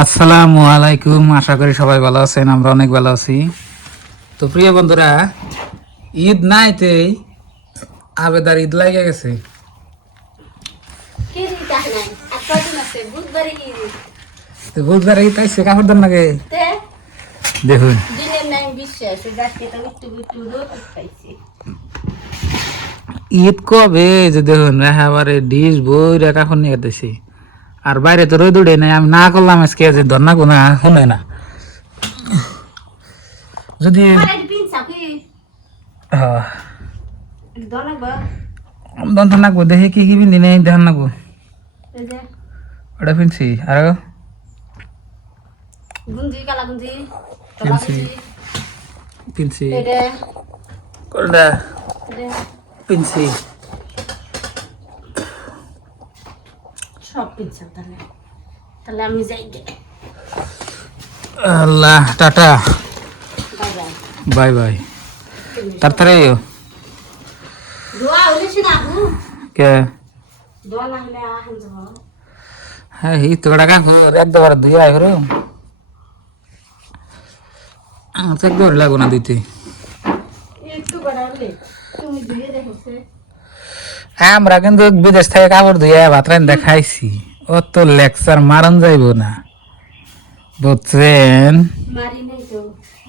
আসসালামু আলাইকুম, আশা করি সবাই ভালো আছেন। আমরা অনেক ভালো আছি। তো প্রিয় বন্ধুরা, ঈদ নাইতেই আবেদার ঈদ লাগে গেছে। তো বুধবার ঈদ আইসে, কাপড় দেন নাকি দেখুন। ঈদ কবে যে দেখুন একেবারে ডিশ বই কাপড় নিয়ে গেতেছি। আর বাইরে তো রোদ উঠে নাই, আমি না করলাম আজকে যে ধর্না কোনা শুনে না। যদি দন্ত নাকবো দেখি কি কি পিন্ধি নেই দেখান নাকবো। ওটা পিনছি আর পিনছি পিনছি কোনটা পিনছি সব পিনছি। তাহলে তাহলে আমি যাই গে। আল্লাহ tata bye bye. Bye bye. তাড়াতাড়ি দোয়া হইছে না হু? কে দোয়া না হলে আহান যাব। হ্যাঁ এই তো টাকা একবার ধুয়ে আয় করো। একবার লাগো না দিতে। একটু বাড়ালে তুমি ধুয়ে দেখোছে। আমরা কিন্তু বিদেশ থেকে কাপড় ধুয়ে ভাত রান দেখাইছি। ও তো লেকচার মারন যাইব না, বুঝছেন? মারি নাই তো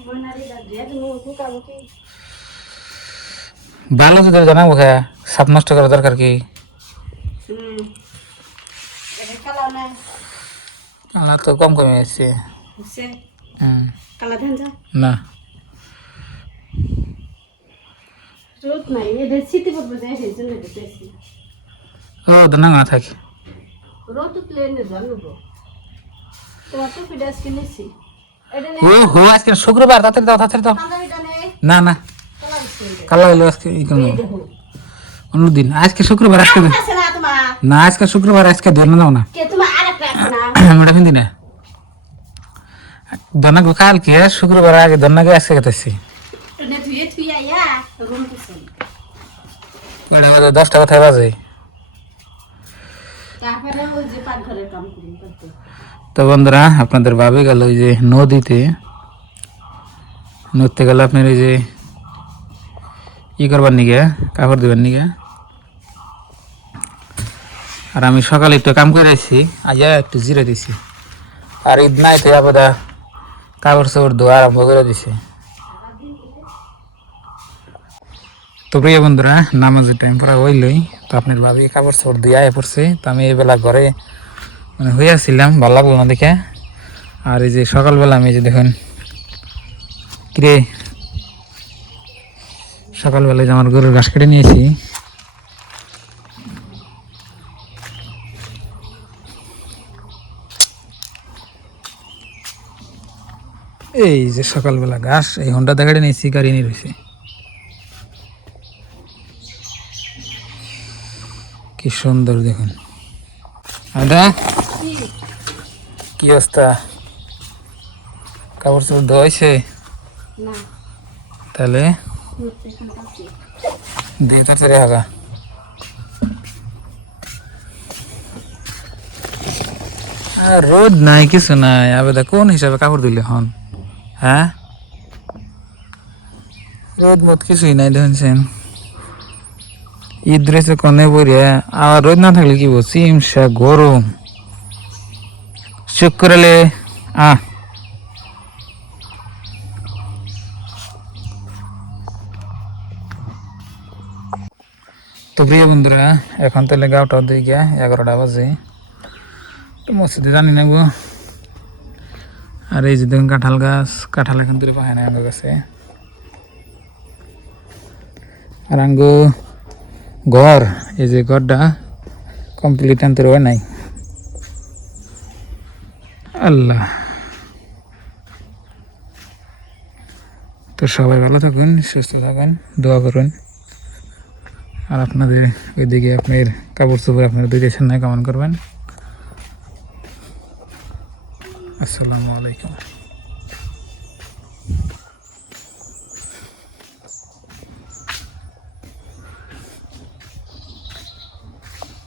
মনারি দাদিয়া তুমি কুকাবো কি? ভালো যদি জানাবো হ্যাঁ, সাত নষ্ট করার দরকার কি? এটা কালা না আমার তো কম কমে আসছে। হইছে হুম কালা ধান যা না রোদ নাই এটা শীতে পড়বে যায় সেই জন্য দেখতেছি। ও দানা না থাকে। রোদ তো প্লেনে জানবো তোমার তো ফিডাস কিনেছি এটা ও নে হো আজকে শুক্রবার, তাড়াতাড়ি দাও তাড়াতাড়ি দাও। কালা এটা নে না না কালা হইছে কালো হইলো আজকে ই করবো এই দেখো অন্যদিন। আজকে শুক্রবার, আজকে আছে না তোমার না, আজকে শুক্রবার, আজকে ধরে দাও না। কে তোমার আরেকটা আছে না মোটা পিন্দি না ধনাগো কালকে শুক্রবার আগে ধনাগে আজকে গেতেছি। এটা ধুয়ে ধুয়ে আয়া রুম তো কয়টা বাজে? 10টা কোথায় বাজে? তারপরে ওই যে পাকঘরের কাম করি করতে তো বন্ধুরা, আপনাদের ভাবে গেল ওই যে নদীতে, নদীতে গেল আপনার এই যে ই করবার নিগে, কাপড় দিবার নিগে। আর আমি সকালে একটু কাম করে আসছি, আজ একটু জিরে দিছি। আর ঈদ নাই তো আবার কাপড় চাপড় ধোয়া আরম্ভ করে দিছে। তো প্রিয় বন্ধুরা, নামাজের টাইম পড়া হইলই। তো আপনার ভাবি কাপড় চাপড় দিয়ে আয় পড়ছে। তো আমি এই বেলা ঘরে মানে হইয়াছিলাম, ভালো লাগলো না দেখে। আর এই যে সকালবেলা আমি যে দেখুন কিরে, সকালবেলায় যে আমার গরুর ঘাস কেটে নিয়েছি। এই যে সকালবেলা ঘাস এই হন্ডা দেখাটে নিয়েছি, গাড়ি নিয়ে রয়েছে। কি সুন্দর দেখুন। কি অবস্থা? কাপড় চোপড় ধোয়াইছে? না তাহলে হচ্ছে এখন কাছে দিয়ে তাড়াতাড়ি হাগা। আর রোদ নাই, কিছু নাই, আবেদা কোন হিসাবে কাপড় দিলে হন? হ্যাঁ, রোদ মত কিছুই নাই দেখছেন। ঈদ ড্রেসে কনে বইরে আর রোদ না থাকলে কি বলছি, ইমসা গরম চুপ করেলে তো প্রিয় বন্ধুরা, এখন তাহলে গাওটা দিয়ে গিয়া 11টা বাজে। তো মসজিদে জানি না গো। আর এই যে দেখুন কাঁঠাল গাছ, কাঁঠাল এখন তুলে পায় না আঙ্গ গাছে। আর আঙ্গ ঘর, এই যে ঘরটা কমপ্লিট আনতে হয় নাই। আল্লাহ। তো সবাই ভালো থাকুন, সুস্থ থাকুন, দোয়া করুন। আর আপনাদের ওইদিকে আপনার কাপড় চোপড় আপনার দুই দেশের নাই কমান করবেন। আসসালামু আলাইকুম।